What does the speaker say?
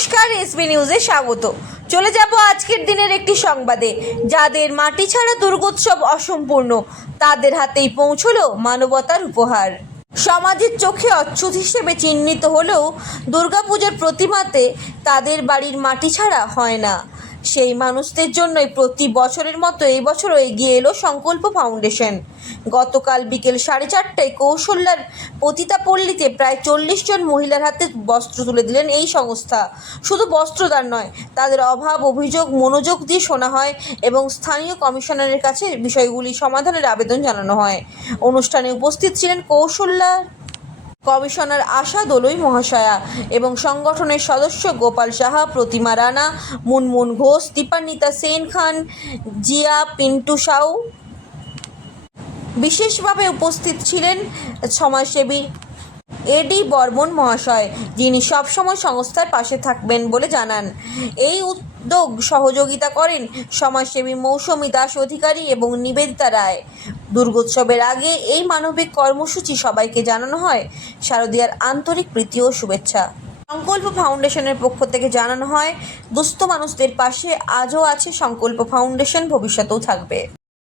নমস্কার এসবি নিউজে স্বাগত। চলে যাব আজকের দিনের একটি সংবাদে। যাদের মাটি ছাড়া দুর্গোৎসব অসম্পূর্ণ, তাদের হাতেই পৌঁছলো মানবতার উপহার। সমাজের চোখে অচ্ছুত হিসেবে চিহ্নিত হলেও দুর্গাপুজোর প্রতিমাতে তাদের বাড়ির মাটি ছাড়া হয় না। সেই মানুষদের জন্যই প্রতি বছরের মতো এই বছরও এগিয়ে এলো সংকল্প ফাউন্ডেশন। গতকাল বিকেল সাড়ে চারটায় কৌশল্যার পতিতাপল্লীতে প্রায় চল্লিশ জন মহিলার হাতে বস্ত্র তুলে দিলেন এই সংস্থা। শুধু বস্ত্রদান নয়, তাদের অভাব, অভিযোগ, মনোযোগ দিয়ে শোনা হয় এবং স্থানীয় কমিশনারের কাছে বিষয়গুলি সমাধানের আবেদন জানানো হয়। অনুষ্ঠানে উপস্থিত ছিলেন কৌশল্যা কমিশনার আশা দোলই মহাশয়া এবং সংগঠনের সদস্য গোপাল সাহা, প্রতিমা রানা, মুনমুন ঘোষ, দীপান্বিতা সেন খান, জিয়া পিন্টু সাউ বিশেষভাবে উপস্থিত ছিলেন সমাজসেবী এডি বর্মন মহাশয়, যিনি সবসময় সংস্থার পাশে থাকবেন বলে জানান। এই উদ্যোগ সহযোগিতা করেন সমাজসেবী মৌসুমী দাস অধিকারী এবং নিবেদিতা রায়। দুর্গোৎসবের আগে এই মানবিক কর্মসূচি সবাইকে জানানো হয়। শারদীয়ার আন্তরিক প্রীতি ও শুভেচ্ছা। সংকল্প ফাউন্ডেশনের পক্ষ থেকে জানানো হয়, দুস্থ মানুষদের পাশে আজও আছে সংকল্প ফাউন্ডেশন, ভবিষ্যতেও থাকবে।